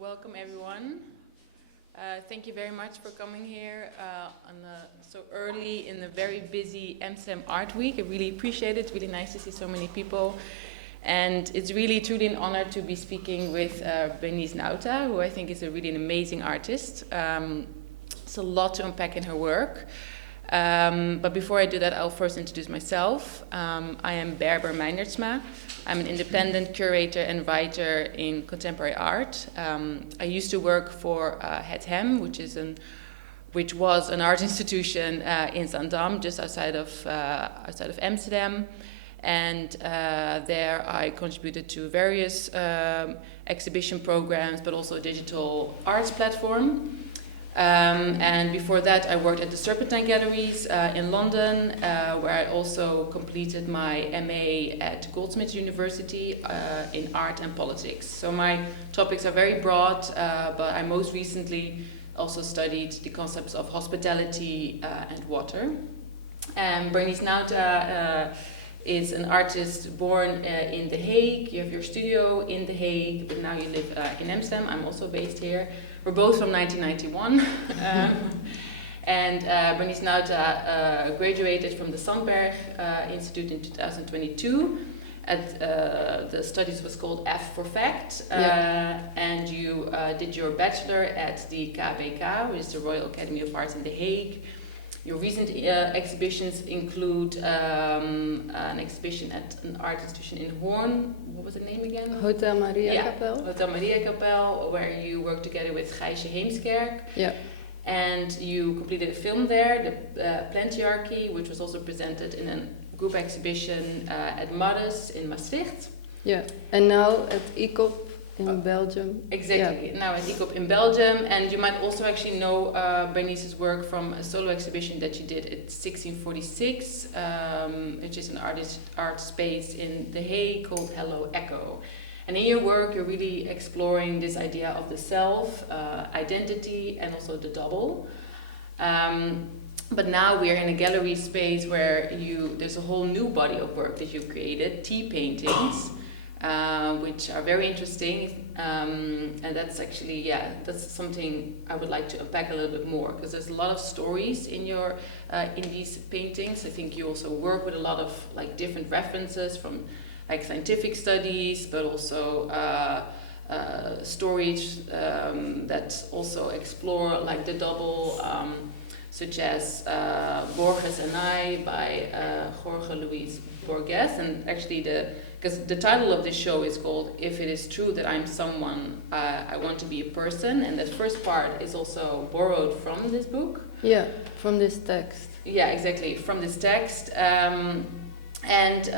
Welcome everyone. Thank you very much for coming here so early in the very busy Amsterdam Art Week. I really appreciate it. It's really nice to see so many people. And it's really truly an honor to be speaking with Bernice Nauta, who I think is an amazing artist. It's a lot to unpack in her work. But before I do that, I'll first introduce myself. I am Berber Meindertsma. I'm an independent curator and writer in contemporary art. I used to work for Het Hem, which was an art institution in Amsterdam, just outside of Amsterdam. And there I contributed to various exhibition programs, but also a digital arts platform. And before that, I worked at the Serpentine Galleries in London, where I also completed my MA at Goldsmiths University in art and politics. So my topics are very broad, but I most recently also studied the concepts of hospitality and water. Bernice Nauta is an artist born in The Hague. You have your studio in The Hague, but now you live in Amsterdam. I'm also based here. We're both from 1991. And Bernice Nauta graduated from the Sandberg Institute in 2022. The studies was called F for Fact. And you did your bachelor at the KBK, which is the Royal Academy of Arts in The Hague. Your recent exhibitions include an exhibition at an art institution in Hoorn. What was the name again? Hotel Maria Kapel. Hotel Maria Kapel, where you worked together with Gijsje Heemskerk. Yeah. And you completed a film there, the Plantiarchy, which was also presented in a group exhibition at Maris in Maastricht. Yeah, and now at ICOP in Belgium. Exactly, now at ICOP in Belgium. And you might also actually know Bernice's work from a solo exhibition that she did at 1646, which is an art space in The Hague called Hello Echo. And in your work, you're really exploring this idea of the self, identity, and also the double. But now we're in a gallery space where there's a whole new body of work that you've created, tea paintings. Which are very interesting, and that's actually, that's something I would like to unpack a little bit more, because there's a lot of stories in these paintings. I think you also work with a lot of different references from scientific studies, but also stories that also explore the double, such as Borges and I by Jorge Luis Borges, and actually because the title of this show is called If It Is True That I'm Someone, I Want to Be a Person, and that first part is also borrowed from this book. Yeah, from this text. Yeah, exactly, from this text. It's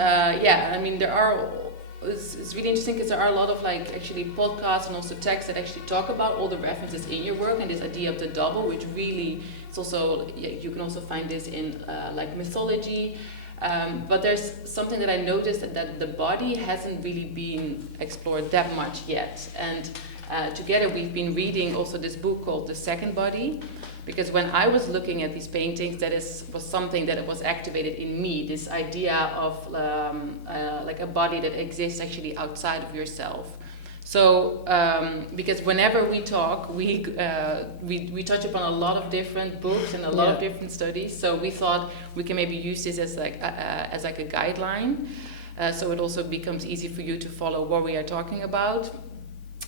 really interesting because there are a lot of actually podcasts and also texts that actually talk about all the references in your work and this idea of the double, which really, it's also, you can also find this in mythology. But there's something that I noticed that the body hasn't really been explored that much yet. And together we've been reading also this book called The Second Body, because when I was looking at these paintings, was something that was activated in me, this idea of a body that exists actually outside of yourself. So, because whenever we talk, we touch upon a lot of different books and a lot of different studies. So we thought we can maybe use this as a guideline, so it also becomes easy for you to follow what we are talking about.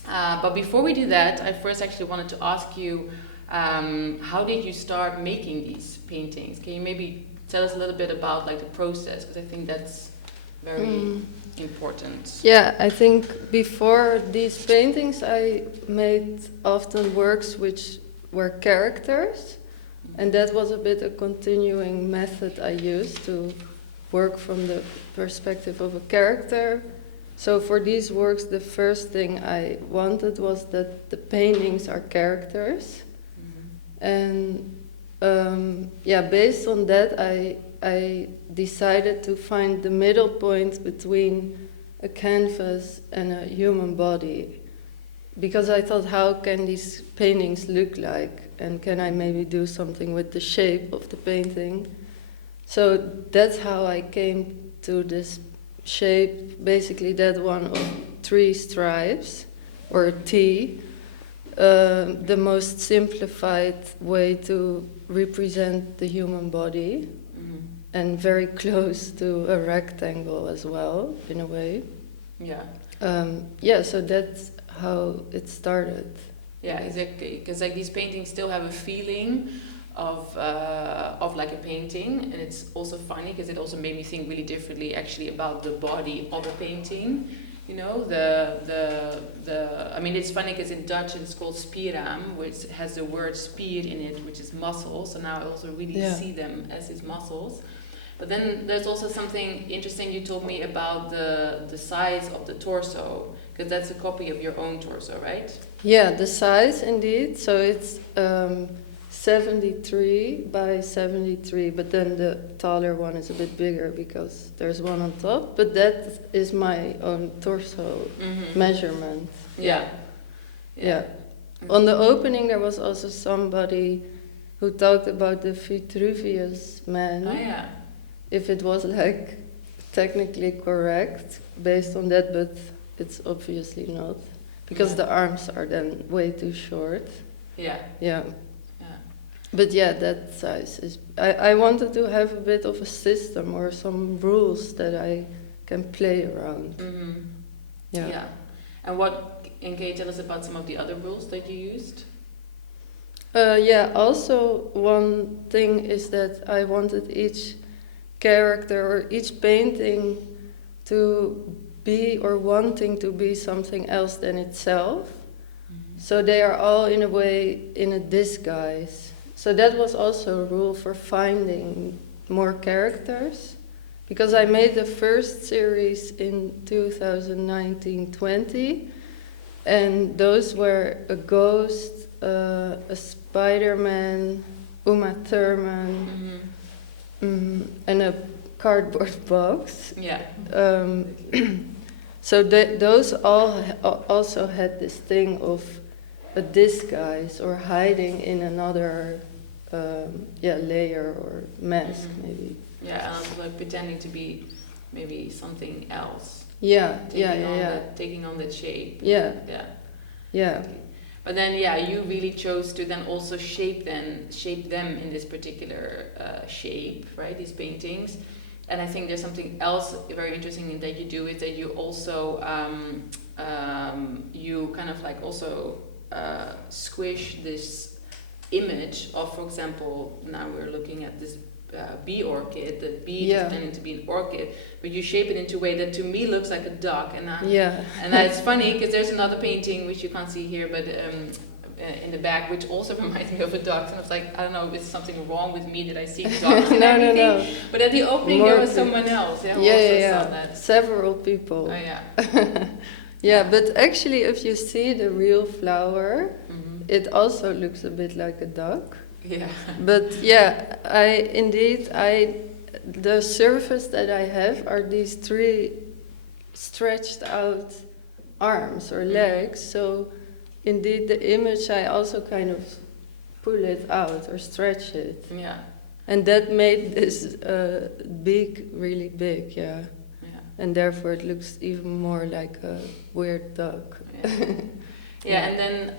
But before we do that, I first actually wanted to ask you, how did you start making these paintings? Can you maybe tell us a little bit about the process? Because I think that's very important. Yeah, I think before these paintings I made often works which were characters, and that was a bit a continuing method I used to work from the perspective of a character. So for these works, the first thing I wanted was that the paintings are characters. And based on that, I decided to find the middle point between a canvas and a human body, because I thought, how can these paintings look like, and can I maybe do something with the shape of the painting? So that's how I came to this shape, basically that one of 3 stripes, or a T, the most simplified way to represent the human body, and very close to a rectangle as well, in a way. Yeah. So that's how it started. Yeah, exactly. Because like these paintings still have a feeling of like a painting, and it's also funny because it also made me think really differently actually about the body of a painting. You know, I mean, it's funny because in Dutch it's called spierraam, which has the word spier in it, which is muscle. So now I also really see them as his muscles. But then there's also something interesting you told me about the size of the torso, because that's a copy of your own torso, right? Yeah, the size indeed. So it's 73 by 73, but then the taller one is a bit bigger because there's one on top. But that is my own torso measurement. Yeah. On the opening, there was also somebody who talked about the Vitruvius man. Oh, yeah. If it was like technically correct based on that, but it's obviously not, because the arms are then way too short. Yeah. But yeah, that size is. I wanted to have a bit of a system or some rules that I can play around. Yeah. And can you tell us about some of the other rules that you used? Also one thing is that I wanted each character or each painting to be or wanting to be something else than itself. So they are all in a way in a disguise. So that was also a rule for finding more characters, because I made the first series in 2019-20, and those were a ghost, a Spider-Man, Uma Thurman, and a cardboard box. Yeah. So those all also had this thing of a disguise or hiding in another layer or mask, maybe. Yeah, and also like pretending to be maybe something else. Taking on that shape. Yeah. Okay. But then, you really chose to then also shape them in this particular shape, right? These paintings. And I think there's something else very interesting that you do is that you also you kind of like also squish this image of, for example, now we're looking at this bee orchid. The bee is pretending to be an orchid, but you shape it into a way that to me looks like a duck. And it's funny because there's another painting which you can't see here, but in the back, which also reminds me of a duck. And I was like, I don't know, is something wrong with me that I see ducks and everything? No. But at the opening, there was someone else. Who also saw that. Several people. Oh yeah. But actually, if you see the real flower, it also looks a bit like a duck. Yeah. But the surface that I have are these 3 stretched out arms or legs. So indeed, the image, I also kind of pull it out or stretch it. Yeah. And that made this beak really big, And therefore it looks even more like a weird duck. And then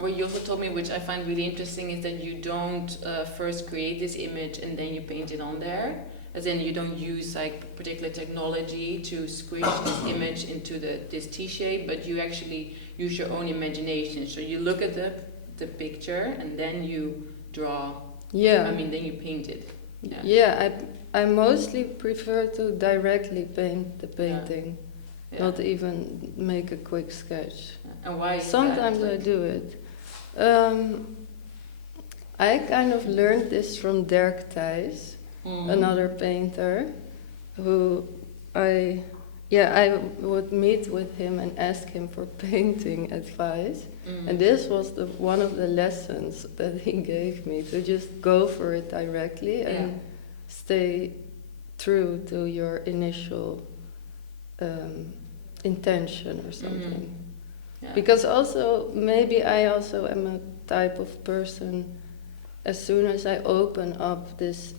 what you also told me, which I find really interesting, is that you don't first create this image and then you paint it on there. As in, you don't use like particular technology to squish this image into this T-shape, but you actually use your own imagination. So you look at the picture and then you draw. Then you paint it. I mostly prefer to directly paint the painting, not even make a quick sketch. And why is Sometimes that? I do it. I kind of learned this from Dirk Thijs, another painter, who I would meet with him and ask him for painting advice. And this was one of the lessons that he gave me, to just go for it directly and stay true to your initial intention or something. Because also, maybe I also am a type of person, as soon as I open up this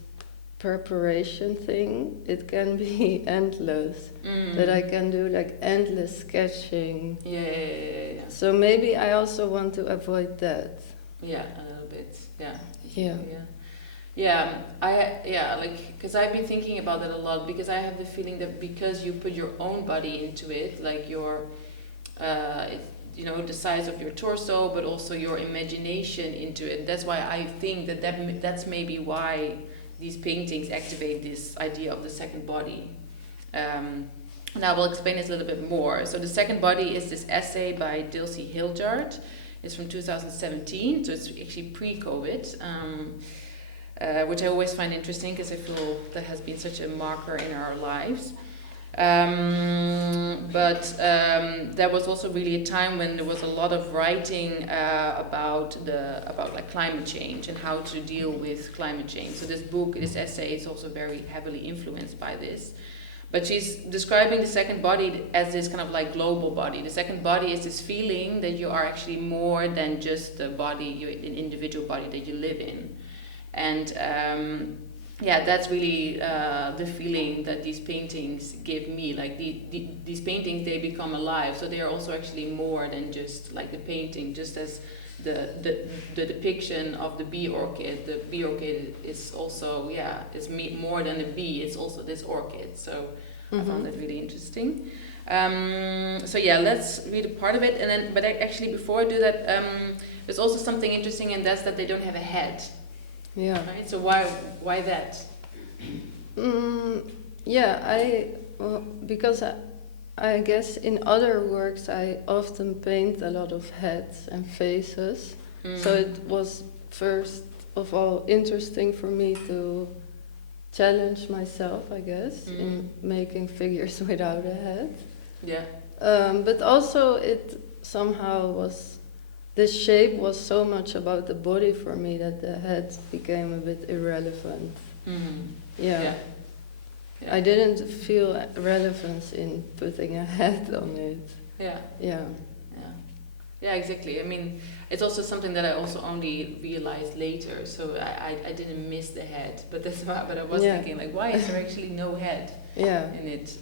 preparation thing, it can be endless. That I can do like endless sketching. Yeah. So maybe I also want to avoid that. Yeah, a little bit. Yeah. Yeah. Because I've been thinking about that a lot, because I have the feeling that because you put your own body into it, like your, the size of your torso, but also your imagination into it. That's why I think that's maybe why these paintings activate this idea of the second body. And I will explain this a little bit more. So the second body is this essay by Dilsey Hildyard. It's from 2017, so it's actually pre-COVID, which I always find interesting because I feel that has been such a marker in our lives. But there was also really a time when there was a lot of writing about like climate change and how to deal with climate change. So this essay is also very heavily influenced by this. But she's describing the second body as this kind of like global body. The second body is this feeling that you are actually more than just the body, an individual body that you live in. And that's really the feeling that these paintings give me. Like these paintings, they become alive. So they are also actually more than just like the painting, just as the depiction of the bee orchid. The bee orchid is also, it's more than a bee, it's also this orchid. So I found that really interesting. Let's read a part of it. And then, but actually before I do that, there's also something interesting, and that's that they don't have a head. Yeah. Right? So why that? Because I guess in other works I often paint a lot of heads and faces. So it was first of all interesting for me to challenge myself, I guess, in making figures without a head. Yeah. But also it somehow was, the shape was so much about the body for me that the head became a bit irrelevant. Yeah. I didn't feel relevance in putting a head on it. Yeah, exactly. I mean, it's also something that I also only realized later, so I didn't miss the head, but that's why. But I was thinking, like, why is there actually no head in it?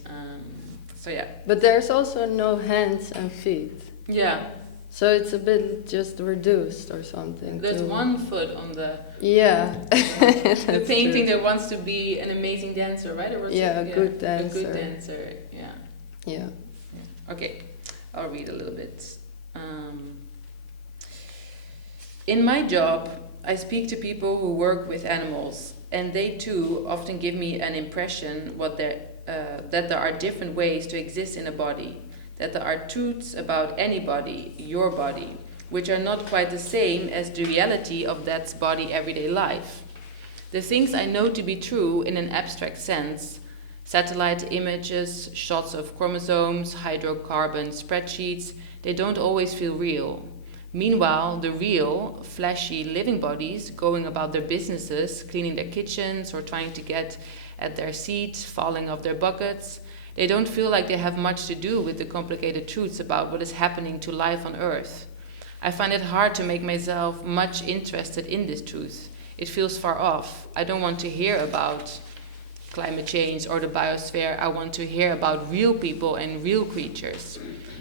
But there's also no hands and feet. Yeah. So it's a bit just reduced or something. There's one foot on the the painting that wants to be an amazing dancer, right? Or a good dancer. A good dancer, Yeah. Okay, I'll read a little bit. In my job, I speak to people who work with animals, and they too often give me an impression that there are different ways to exist in a body, that there are truths about any body, your body, which are not quite the same as the reality of that body's everyday life. The things I know to be true in an abstract sense, satellite images, shots of chromosomes, hydrocarbon spreadsheets, they don't always feel real. Meanwhile, the real, flashy living bodies going about their businesses, cleaning their kitchens or trying to get at their seats, falling off their buckets, they don't feel like they have much to do with the complicated truths about what is happening to life on Earth. I find it hard to make myself much interested in this truth. It feels far off. I don't want to hear about climate change or the biosphere. I want to hear about real people and real creatures.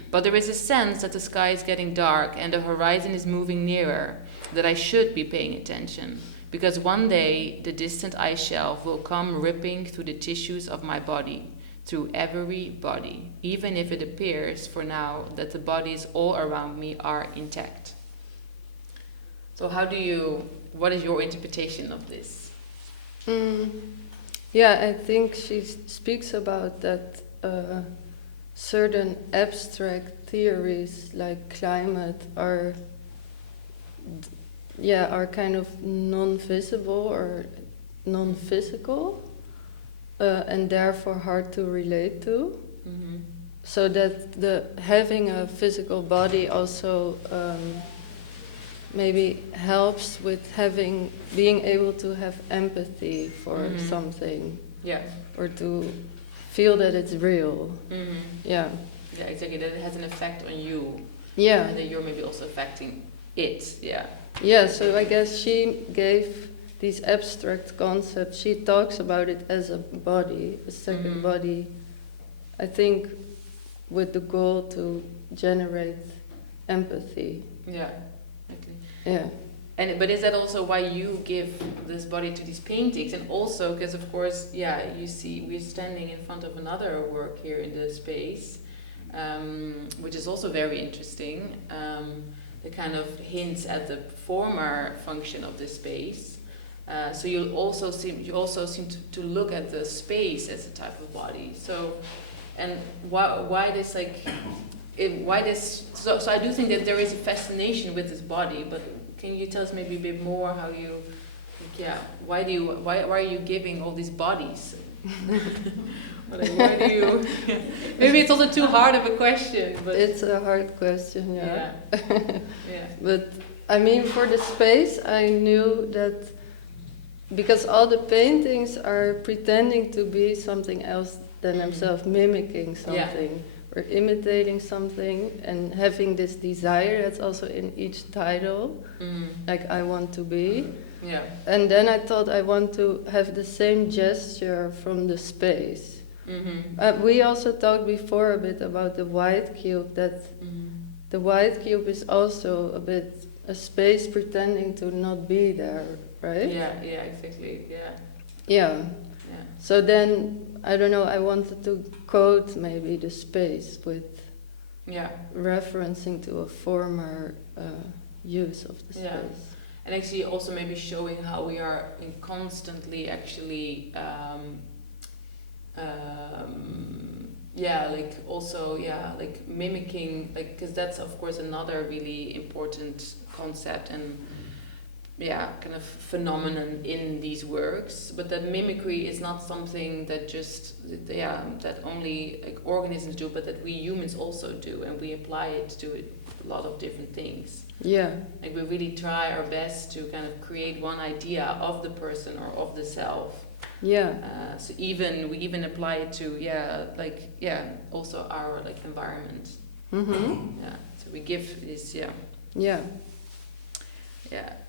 But there is a sense that the sky is getting dark and the horizon is moving nearer, that I should be paying attention, because one day the distant ice shelf will come ripping through the tissues of my body, through every body, even if it appears for now that the bodies all around me are intact. So what is your interpretation of this? I think she speaks about that certain abstract theories like climate are kind of non-visible or non-physical, and therefore hard to relate to. So that having a physical body also maybe helps with being able to have empathy for something, or to feel that it's real. Yeah, exactly, that it has an effect on you, and that you're maybe also affecting it. So I guess she gave these abstract concepts, she talks about it as a body, a second body, I think with the goal to generate empathy. Yeah, exactly. Yeah. But is that also why you give this body to these paintings? And also, because of course, yeah, you see, we're standing in front of another work here in the space, which is also very interesting. It kind of hints at the former function of the space. So you also seem to look at the space as a type of body. So, and why this like, why this? So I do think that there is a fascination with this body, but can you tell us maybe a bit more how you, why are you giving all these bodies? Why do you? Maybe it's also too hard of a question, but it's a hard question, yeah. Yeah. But I mean, for the space, I knew that because all the paintings are pretending to be something else than themselves, mimicking something. Or imitating something and having this desire that's also in each title, like I want to be. Yeah. And then I thought I want to have the same gesture from the space. We also talked before a bit about the white cube, that the white cube is also a bit a space pretending to not be there, right? Yeah, exactly, yeah. Yeah. So then, I don't know, I wanted to code maybe the space with referencing to a former use of the space. And actually also maybe showing how we are constantly actually, like mimicking, like, because that's of course another really important concept and kind of phenomenon in these works, but that mimicry is not something that just that only like organisms do, but that we humans also do, and we apply it to a lot of different things. Yeah, like we really try our best to kind of create one idea of the person or of the self. Yeah. So we even apply it to also our like environment. So we give this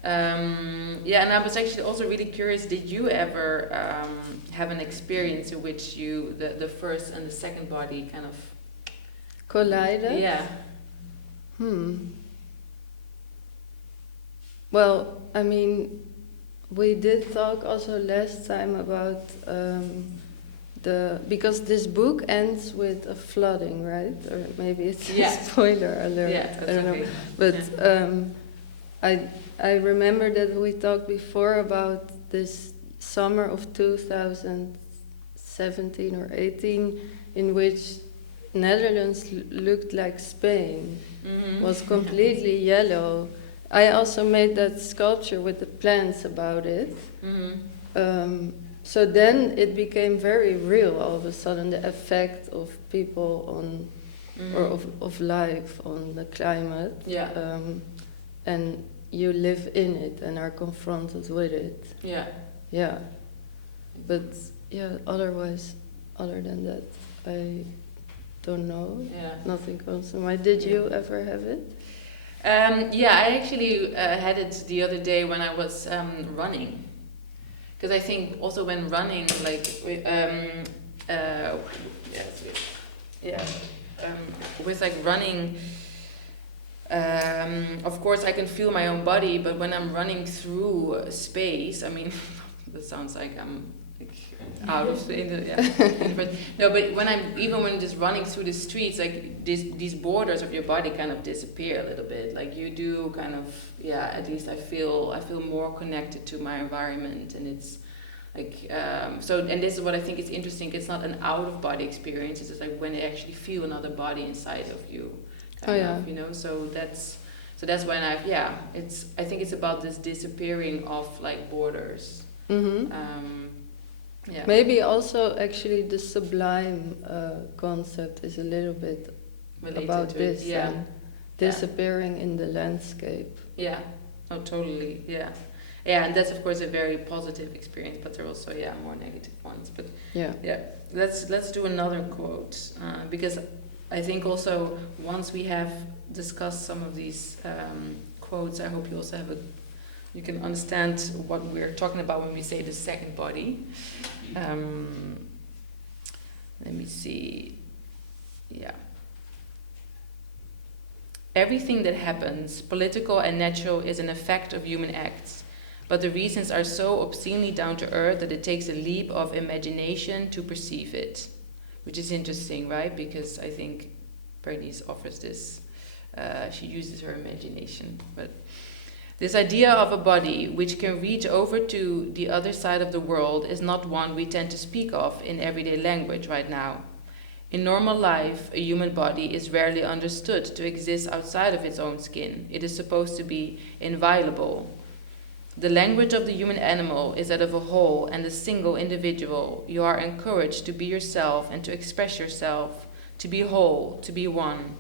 and I was actually also really curious, did you ever have an experience in which the first and the second body kind of collided? Yeah. Well, I mean, we did talk also last time about because this book ends with a flooding, right? Or maybe it's a spoiler alert. Yeah, I don't know. But I remember that we talked before about this summer of 2017 or 18 in which Netherlands looked like Spain, was completely yellow. I also made that sculpture with the plants about it. So then it became very real all of a sudden, the effect of people on, or of life on the climate. Yeah. And you live in it and are confronted with it. Yeah. Yeah. But otherwise, other than that, I don't know. Yeah. Nothing comes to mind. Did you ever have it? I actually had it the other day when I was running. Because I think also when running, like, with like running, of course I can feel my own body, but when I'm running through space, I mean, that sounds like I'm like out of but no, but when I'm just running through the streets, like these borders of your body kind of disappear a little bit. Like you do kind of, at least I feel more connected to my environment, and it's like and this is what I think is interesting. It's not an out of body experience. It's just like when you actually feel another body inside of you. So that's when I think it's about this disappearing of like borders. Maybe also actually the sublime concept is a little bit related about this and disappearing in the landscape. Yeah, oh totally, and that's of course a very positive experience, but there are also more negative ones. But let's do another quote because I think also once we have discussed some of these quotes, I hope you also have you can understand what we're talking about when we say the second body. Let me see. Yeah. Everything that happens, political and natural, is an effect of human acts. But the reasons are so obscenely down to earth that it takes a leap of imagination to perceive it. Which is interesting, right? Because I think Bernice offers this. She uses her imagination. But this idea of a body which can reach over to the other side of the world is not one we tend to speak of in everyday language right now. In normal life, a human body is rarely understood to exist outside of its own skin. It is supposed to be inviolable. The language of the human animal is that of a whole and a single individual. You are encouraged to be yourself and to express yourself, to be whole, to be one.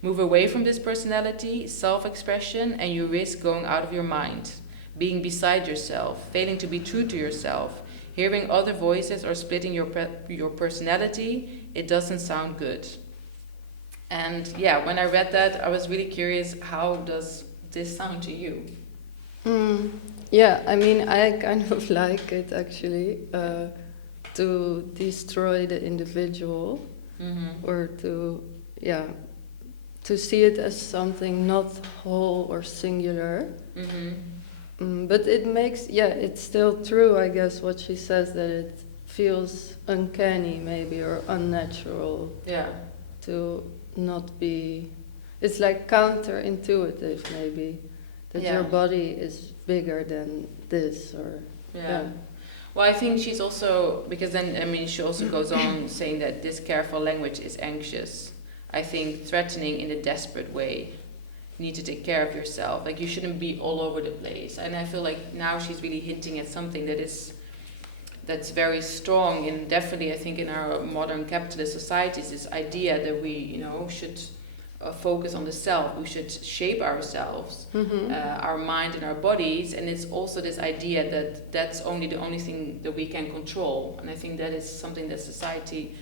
Move away from this personality, self-expression, and you risk going out of your mind, being beside yourself, failing to be true to yourself, hearing other voices or splitting your personality. It doesn't sound good. And yeah, when I read that, I was really curious, how does this sound to you? Yeah, I mean, I kind of like it actually, to destroy the individual, or to see it as something not whole or singular. But it makes, it's still true, I guess, what she says, that it feels uncanny maybe, or unnatural. Yeah. To not be, it's like counterintuitive maybe, that your body is bigger than this, or Well, I think she's also, because then, I mean, she also goes on saying that this careful language is anxious. I think threatening in a desperate way. You need to take care of yourself. Like, you shouldn't be all over the place. And I feel like now she's really hinting at something that's very strong, and definitely I think in our modern capitalist societies, this idea that we, should focus on the self. We should shape ourselves, our mind and our bodies, and it's also this idea that that's only the only thing that we can control. And I think that is something that society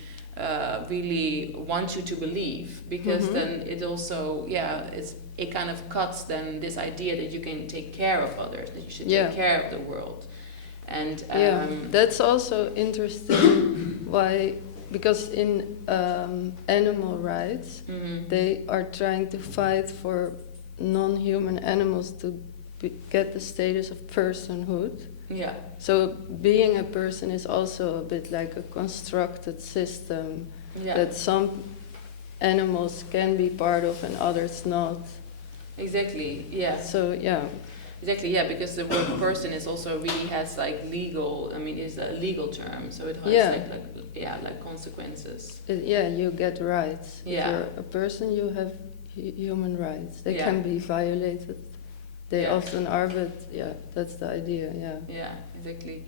really wants you to believe, because then it also, it kind of cuts then this idea that you can take care of others, that you should take care of the world. And that's also interesting. Why? Because in animal rights, they are trying to fight for non-human animals to get the status of personhood. Yeah. So being a person is also a bit like a constructed system that some animals can be part of and others not. Exactly. Yeah. So Exactly, because the word person is also really has like legal, is a legal term, so it has like consequences. You get rights. Yeah. If you're a person, you have human rights. They can be violated. They often are, but that's the idea, Yeah, exactly.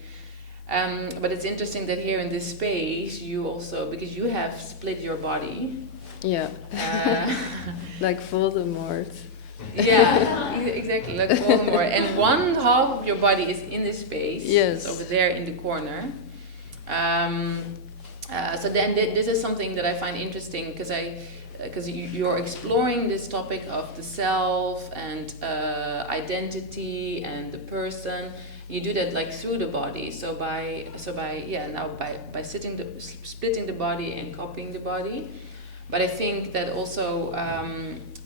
But it's interesting that here in this space, you also, because you have split your body. Yeah. Like Voldemort. Yeah, exactly, like Voldemort. And one half of your body is in this space. Yes. It's over there in the corner. So then this is something that I find interesting, because you're exploring this topic of the self and identity and the person. You do that like through the body. So by splitting the body and copying the body. But I think that also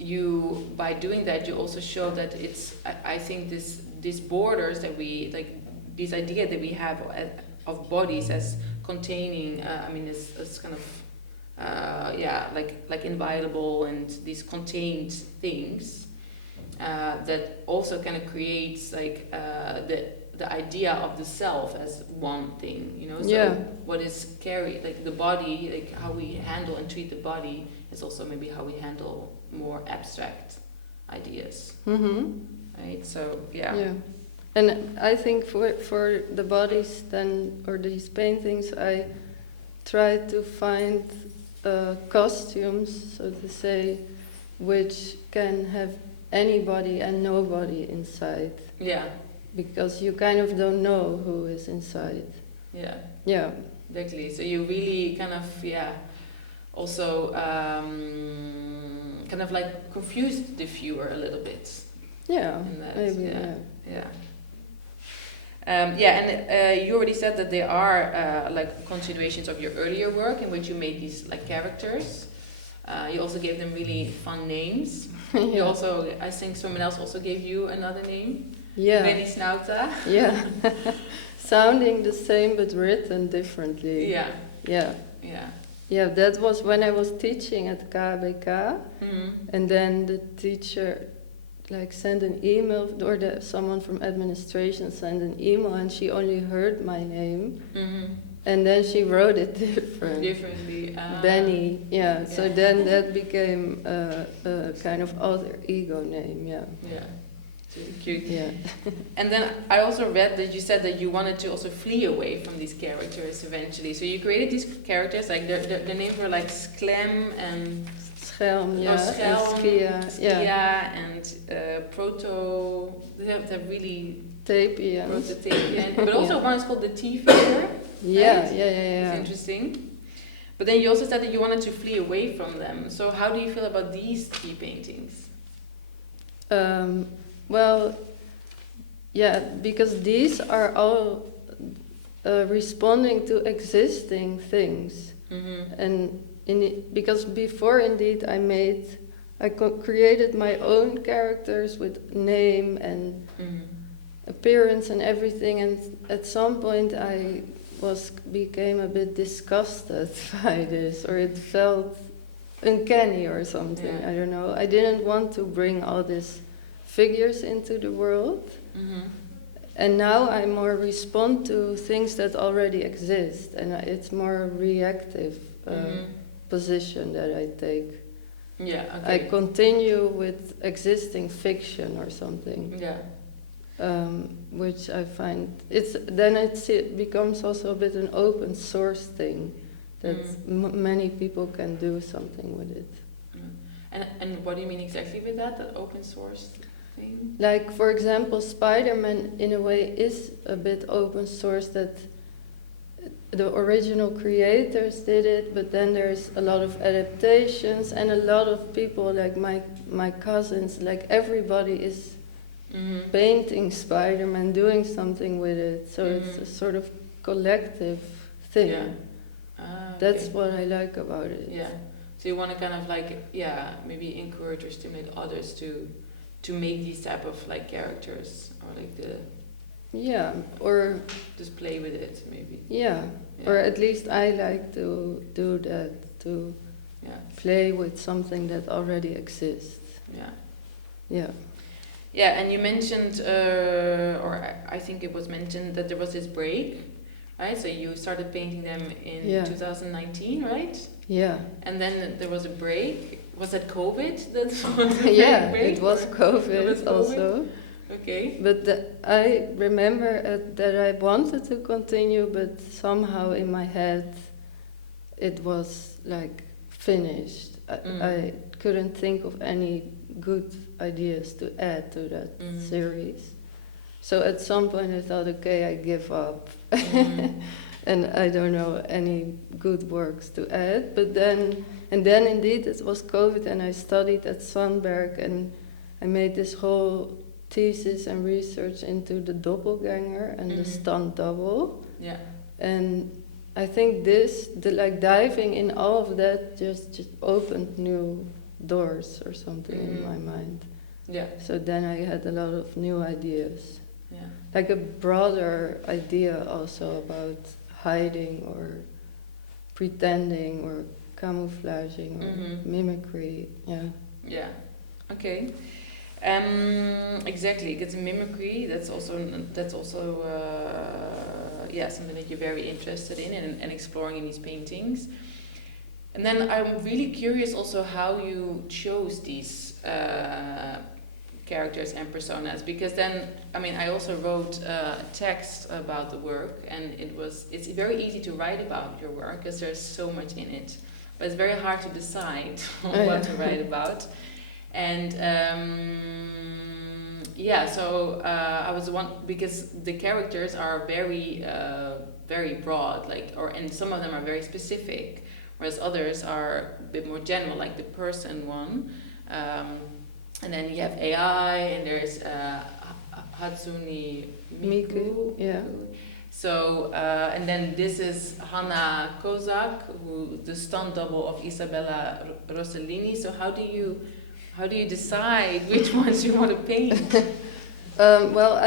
you, by doing that, you also show that it's, I think these borders that we, like this idea that we have of bodies as containing, it's kind of, like inviolable, and these contained things, that also kind of creates like the idea of the self as one thing, So what is carried, like the body, like how we handle and treat the body is also maybe how we handle more abstract ideas. Right? So And I think for the bodies then, or these paintings, I try to find costumes, so to say, which can have anybody and nobody inside. Yeah. Because you kind of don't know who is inside. Yeah. Yeah. Exactly. So you really kind of, also kind of like confused the viewer a little bit. Yeah, in that. maybe, Yeah. Yeah, and you already said that they are like continuations of your earlier work in which you made these like characters. You also gave them really fun names. Yeah. You also, I think someone else also gave you another name. Yeah. Bernice Nauta. Yeah. Sounding the same but written differently. Yeah. Yeah. Yeah. Yeah, that was when I was teaching at KBK, Mm-hmm. and then the teacher like sent an email, or someone from administration sent an email, and she only heard my name, Mm-hmm. and then she wrote it Differently. Benny, yeah. So Yeah. then that became a kind of alter ego name, yeah. Yeah. It's really cute. Yeah. And then I also read that you said that you wanted to also flee away from these characters eventually. So you created these characters, like their names were like Sklem and Schelm, yeah, Schelm, and Skia, Skia yeah. and Proto. They're really Tapians. prototapian. But also Yeah. one is called the Tea Figure. Yeah, Right? yeah, yeah, It's interesting. But then you also said that you wanted to flee away from them. So how do you feel about these tea paintings? Well, yeah, because these are all responding to existing things, Mm-hmm. and because before indeed I created my own characters with name and Mm-hmm. appearance and everything, and at some point I became a bit disgusted by this, or it felt uncanny or something. Yeah. I don't know. I didn't want to bring all these figures into the world, Mm-hmm. and now I more respond to things that already exist, and it's more a reactive Mm-hmm. position that I take. Yeah, I okay. continue with existing fiction or something. Yeah. Which I find it becomes also a bit an open source thing that many people can do something with it. And what do you mean exactly with that open source thing? Like, for example, Spider-Man in a way is a bit open source, that the original creators did it, but then there's a lot of adaptations, and a lot of people, like my cousins, like everybody is painting Spider-Man, doing something with it. So it's a sort of collective thing. Yeah. That's Okay. what I like about it. Yeah. So you want to kind of like, yeah, maybe encourage or stimulate others to make these type of like characters, or like Yeah, or just play with it maybe. yeah, Yeah. or at least I like to do that, to Yeah. play with something that already exists. Yeah. Yeah. Yeah, and you mentioned, or I think it was mentioned that there was this break, right? So you started painting them in 2019, right? Yeah. And then there was a break. Was that COVID? That was Yeah, break, it was or- COVID, It was COVID? also. Okay. But I remember that I wanted to continue, but somehow in my head it was like finished. I couldn't think of any good ideas to add to that series. So at some point I thought, okay, I give up. And I don't know any good works to add. But then indeed it was COVID, and I studied at Sandberg, and I made this whole thesis and research into the doppelganger and the stunt double. Yeah. And I think diving in all of that just opened new doors or something in my mind. Yeah. So then I had a lot of new ideas. Yeah. Like a broader idea also about hiding or pretending or camouflaging or mimicry. Yeah. Yeah. Okay. Exactly. Because mimicry, that's also something that you're very interested in and exploring in these paintings. And then I'm really curious also how you chose these characters and personas, because then, I mean, I also wrote text about the work, and it's very easy to write about your work because there's so much in it, but it's very hard to decide on what to write about. And so I was because the characters are very very broad, and some of them are very specific, whereas others are a bit more general, like the person one. And then you have AI, and there's Hatsune Miku, yeah. So, and then this is Hanna Kozak, who the stunt double of Isabella Rossellini. So how do you decide which ones you want to paint? Well,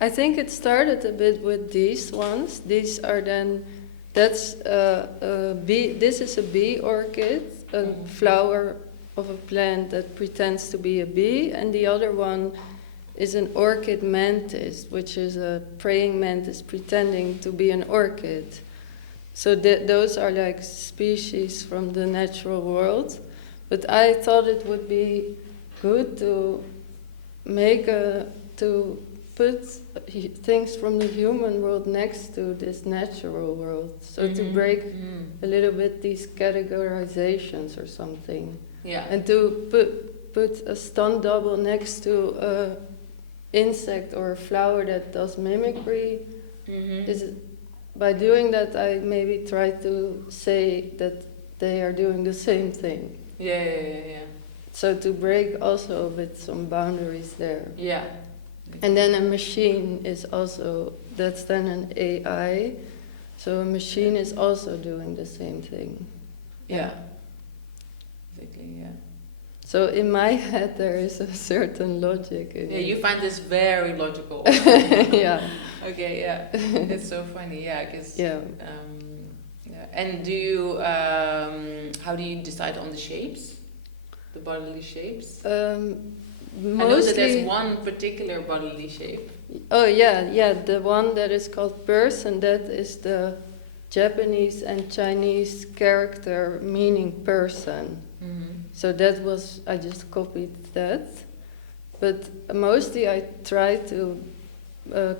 I think it started a bit with these ones. These are then, that's a bee, this is a bee orchid, a flower of a plant that pretends to be a bee, and the other one is an orchid mantis, which is a praying mantis pretending to be an orchid. So those are like species from the natural world. But I thought it would be good to to put things from the human world next to this natural world. So to break a little bit these categorizations or something. Yeah. And to put a stunt double next to a insect or a flower that does mimicry. By doing that, I maybe try to say that they are doing the same thing. Yeah. So to break also with some boundaries there. Yeah. And then a machine is also, that's then an AI. So a machine is also doing the same thing. Yeah. Exactly, yeah. So in my head there is a certain logic in it. You find this very logical. Yeah. Okay, yeah. It's so funny, yeah, because... Yeah. And do you, how do you decide on the shapes? The bodily shapes? Mostly, I know that there's one particular bodily shape. Oh yeah, the one that is called person, that is the Japanese and Chinese character meaning person. So that was, I just copied that. But mostly I try to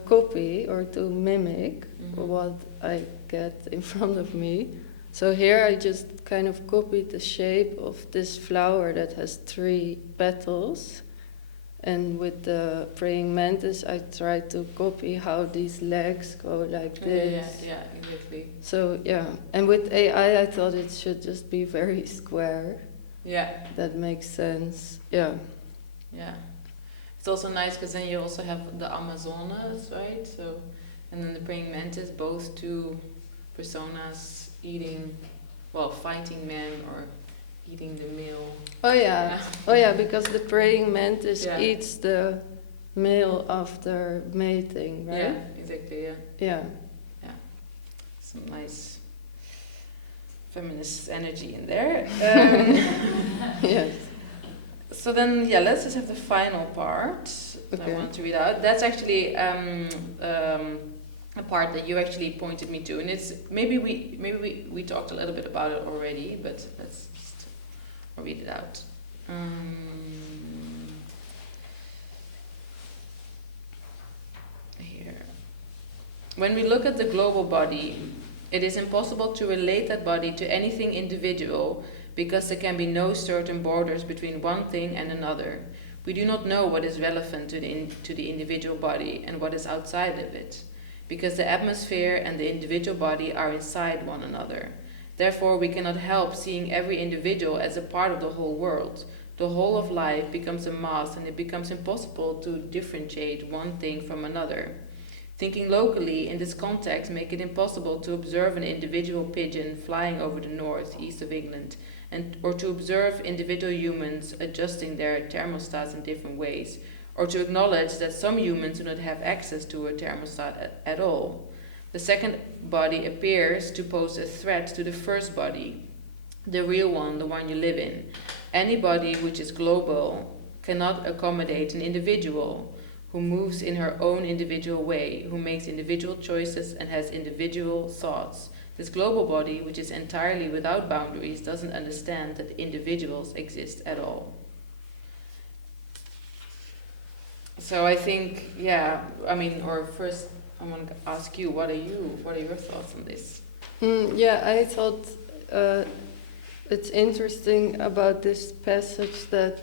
copy or to mimic what I get in front of me. So here I just kind of copied the shape of this flower that has 3 petals. And with the praying mantis, I try to copy how these legs go like this. Yeah, exactly. So yeah, and with AI, I thought it should just be very square. Yeah. That makes sense. Yeah. Yeah. It's also nice because then you also have the Amazonas, right? So, and then the praying mantis, both 2 personas fighting men or eating the male. Oh yeah, because the praying mantis eats the male after mating, right? Yeah, exactly, yeah. Yeah. Yeah. Some nice feminist energy in there. Yes. So then, let's just have the final part that I want to read out. That's actually a part that you actually pointed me to, and it's maybe we talked a little bit about it already, but let's just read it out. Here. When we look at the global body, it is impossible to relate that body to anything individual because there can be no certain borders between one thing and another. We do not know what is relevant to the individual body and what is outside of it, because the atmosphere and the individual body are inside one another. Therefore, we cannot help seeing every individual as a part of the whole world. The whole of life becomes a mass, and it becomes impossible to differentiate one thing from another. Thinking locally in this context make it impossible to observe an individual pigeon flying over the north-east of England, or to observe individual humans adjusting their thermostats in different ways, or to acknowledge that some humans do not have access to a thermostat at all. The second body appears to pose a threat to the first body, the real one, the one you live in. Any body which is global cannot accommodate an individual who moves in her own individual way, who makes individual choices and has individual thoughts. This global body, which is entirely without boundaries, doesn't understand that individuals exist at all. So I think, first I want to ask you, what are your thoughts on this? I thought it's interesting about this passage that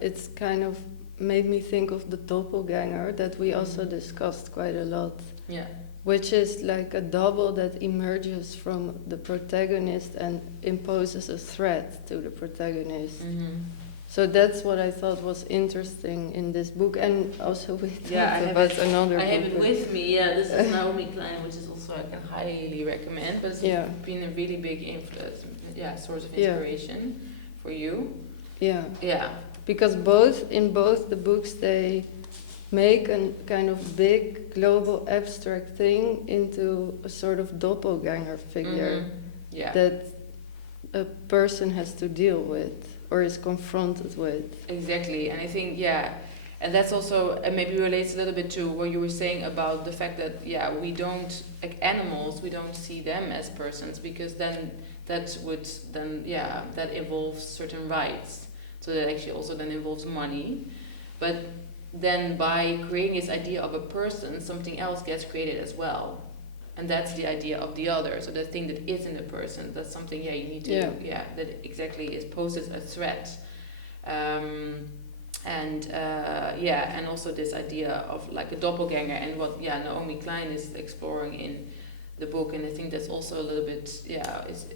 it's kind of made me think of the doppelganger that we also discussed quite a lot. Yeah. Which is like a double that emerges from the protagonist and imposes a threat to the protagonist. So that's what I thought was interesting in this book, and also with Yeah, I have about it, another I have book. it with me. Yeah, this is Naomi Klein, which is also I can highly recommend. But it's been a really big influence, source of inspiration for you. Yeah. Yeah. Because in both the books they make a kind of big global abstract thing into a sort of doppelganger figure that a person has to deal with or is confronted with. Exactly, and I think and that's also maybe relates a little bit to what you were saying about the fact that we don't, like animals, we don't see them as persons, because then that involves certain rights, so that actually also then involves money. But then by creating this idea of a person, something else gets created as well, and that's the idea of the other. So the thing that isn't a person, that's something you need to that exactly is poses a threat. And also this idea of like a doppelganger, and what Naomi Klein is exploring in the book, and I think that's also a little bit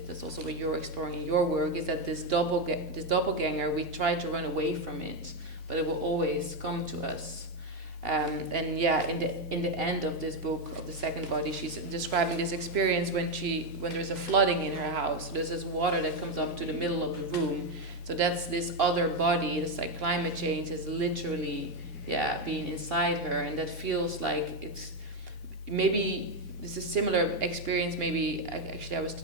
that's also what you're exploring in your work, is that this doppelganger, we try to run away from it, but it will always come to us. In the end of this book, of the second body, she's describing this experience when there's a flooding in her house. There's this water that comes up to the middle of the room. So that's this other body. It's like climate change is literally being inside her, and that feels like it's maybe this is a similar experience. Maybe actually I was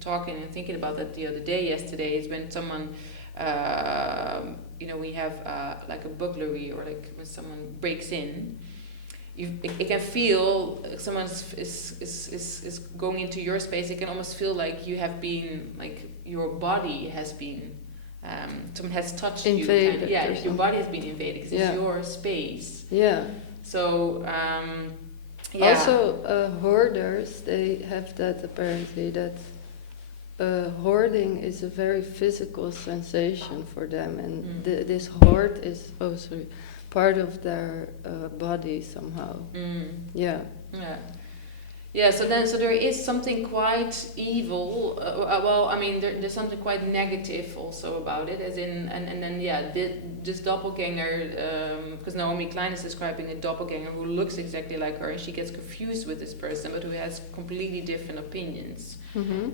talking and thinking about that the other day. Yesterday is when someone. We have like a burglary, or like when someone breaks in, it can feel someone is going into your space. It can almost feel like you have been, like your body has been, someone has touched invaded you. Your body has been invaded because it's your space. Yeah. So. Also, hoarders, they have that apparently, that hoarding is a very physical sensation for them, and this hoard is also part of their body somehow. So there is something quite evil. There's something quite negative also about it, as in, and then this doppelganger, because Naomi Klein is describing a doppelganger who looks exactly like her, and she gets confused with this person, but who has completely different opinions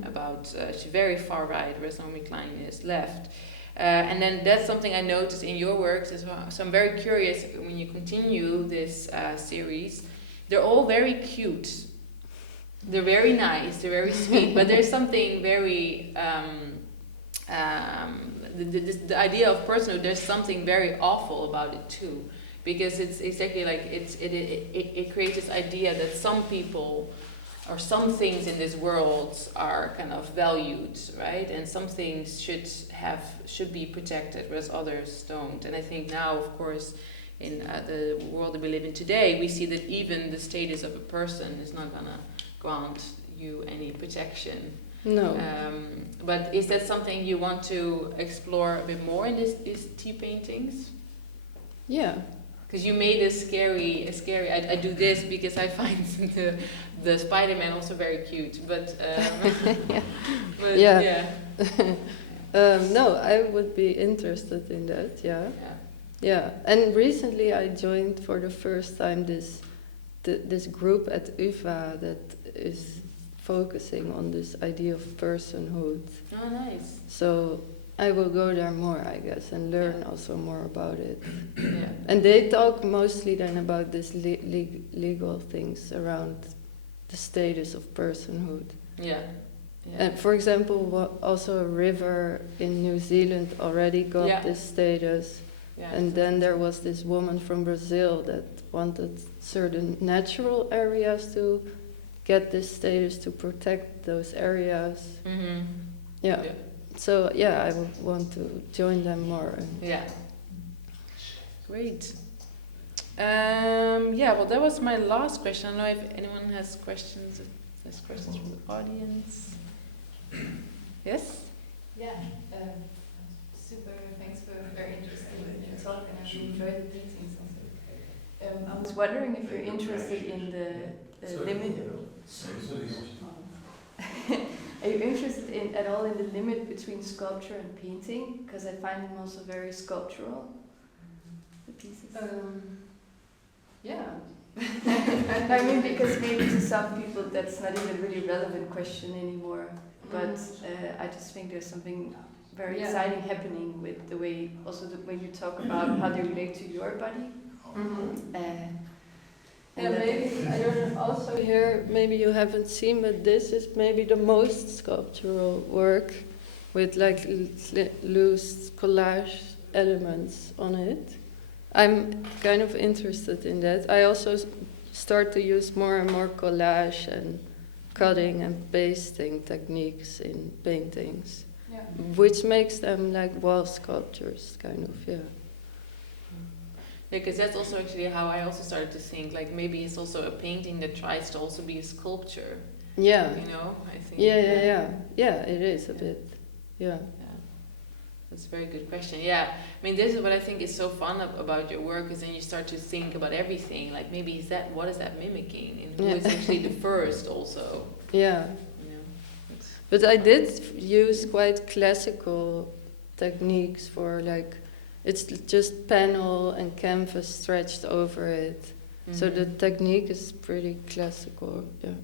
about. She's very far right, whereas Naomi Klein is left. And then that's something I noticed in your works as well. So I'm very curious, when you continue this series, they're all very cute. They're very nice, they're very sweet, but there's something very, the idea of personhood, there's something very awful about it too. Because it's exactly like, it creates this idea that some people, or some things in this world are kind of valued, right? And some things should be protected, whereas others don't. And I think now, of course, in the world that we live in today, we see that even the status of a person is not gonna grant you any protection. No. But is that something you want to explore a bit more in these tea paintings? Yeah. Because you made a scary. I do this because I find the Spider-Man also very cute. But no, I would be interested in that. Yeah. And recently I joined for the first time this group at UvA that is focusing on this idea of personhood. Oh, nice. So I will go there more, I guess, and learn also more about it. And they talk mostly then about this legal things around the status of personhood. And for example, also a river in New Zealand already got this status. And then there was this woman from Brazil that wanted certain natural areas to get this status, to protect those areas. So I would want to join them more. Great. Well, that was my last question. I don't know if anyone has questions. There's questions from the audience. Yes? Super, thanks for a very interesting talk, and I really enjoyed the paintings also. I was wondering if you're interested in the limit. Are you interested in at all in the limit between sculpture and painting? Because I find them also very sculptural. The pieces. Yeah. I mean, because maybe to some people that's not even really relevant question anymore. But I just think there's something very exciting happening with the way, also when you talk about how they relate to your body. Yeah, maybe I don't know. Also here, maybe you haven't seen, but this is maybe the most sculptural work with like loose collage elements on it. I'm kind of interested in that. I also start to use more and more collage and cutting and pasting techniques in paintings, which makes them like wall sculptures, kind of, yeah. Because that's also actually how I also started to think, like maybe it's also a painting that tries to also be a sculpture. Yeah. You know, I think. Yeah, it is a bit, yeah. That's a very good question. Yeah, I mean, this is what I think is so fun about your work, is then you start to think about everything. Like maybe what is that mimicking, and who is actually the first also. Yeah. You know, but I did use quite classical techniques for like, it's just panel and canvas stretched over it. Mm-hmm. So the technique is pretty classical. Yeah.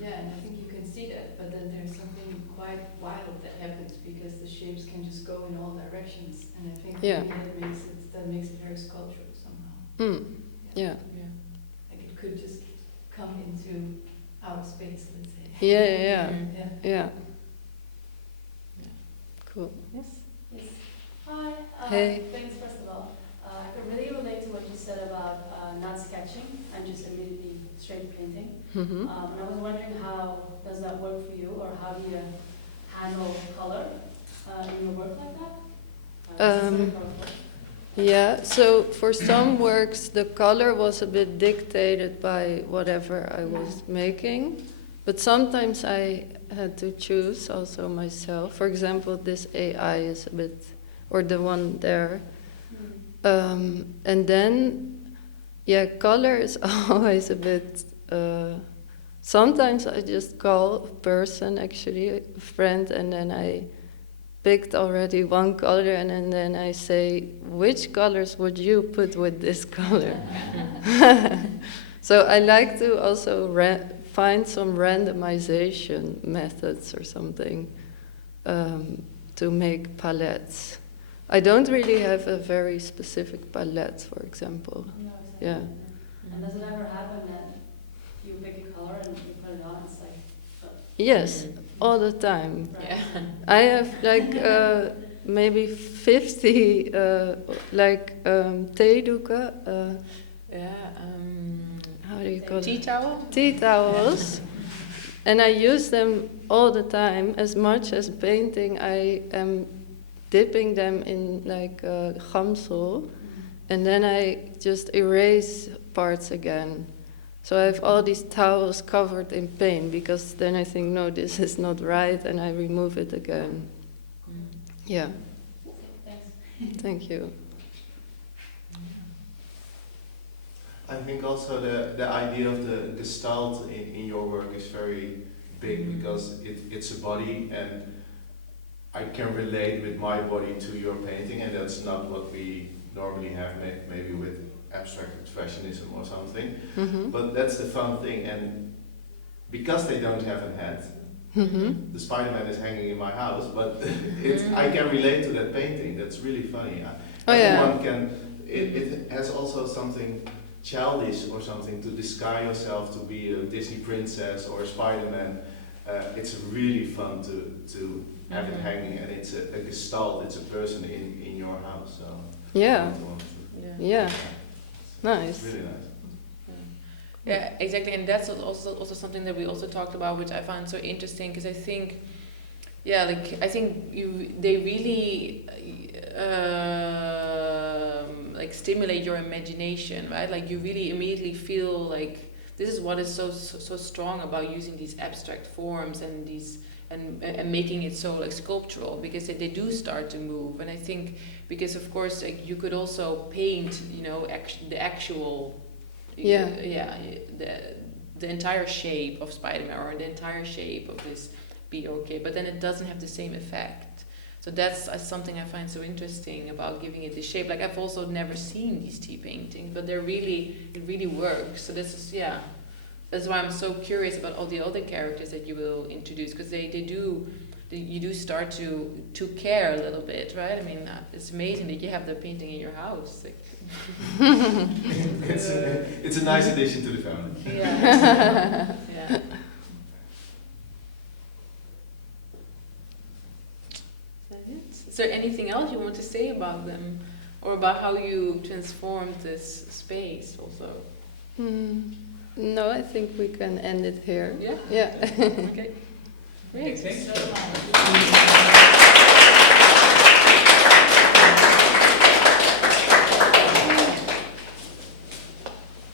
Yeah, and I think you can see that, but then there's something quite wild that happens because the shapes can just go in all directions, and I think that makes it very sculptural somehow. Yeah. Like it could just come into outer space, let's say. Yeah. Cool. Yes. Hi. Hey. Thanks, first of all. I can really relate to what you said about not sketching and just immediately straight painting. Mm-hmm. And I was wondering, how does that work for you, or how do you handle color in your work like that? Yeah, so for some works the color was a bit dictated by whatever I was making, but sometimes I had to choose also myself. For example, this AI is a bit, or the one there. And then, color is always a bit, sometimes I just call a person, actually, a friend, and then I picked already one color, and then I say, which colors would you put with this color? So I like to also find some randomization methods or something to make palettes. I don't really have a very specific palette, for example. No, exactly. Yeah. And does it ever happen that you pick a color and you put it on, it's like... Yes, all the time. Right. Yeah. I have like maybe 50 theedoeken. How do you call Tea it? towel? Tea towels. And I use them all the time. As much as painting, I am dipping them in like gamsel, and then I just erase parts again. So I have all these towels covered in paint, because then I think, no, this is not right, and I remove it again. Yeah. Thanks. Thank you. I think also the idea of the gestalt in your work is very big, because it's a body, and I can relate with my body to your painting, and that's not what we normally have, maybe with abstract expressionism or something. Mm-hmm. But that's the fun thing, and because they don't have a head, Mm-hmm. the Spider-Man is hanging in my house, but I can relate to that painting. That's really funny. Everyone can. It has also something childish or something to disguise yourself to be a Disney princess or a Spider-Man. It's really fun to have it hanging, and it's a gestalt. It's a person in your house. So Yeah. Yeah. Yeah. Nice. It's really nice. Yeah, exactly, and that's also something that we also talked about, which I found so interesting, because I think, they really like stimulate your imagination, right? Like you really immediately feel like this is what is so strong about using these abstract forms and these and making it so like sculptural, because they do start to move. And I think because of course like you could also paint, the actual the entire shape of Spider-Man, or the entire shape of this be okay, but then it doesn't have the same effect. So that's something I find so interesting about giving it the shape. Like, I've also never seen these tea paintings, but it really works. So this is, yeah, that's why I'm so curious about all the other characters that you will introduce, because you do start to care a little bit, right? I mean, it's amazing that you have the painting in your house. Like, it's a nice addition to the family. yeah. Yeah. Is there anything else you want to say about them, or about how you transformed this space also? No, I think we can end it here. Yeah? Yeah. Okay. Great. Thanks so much.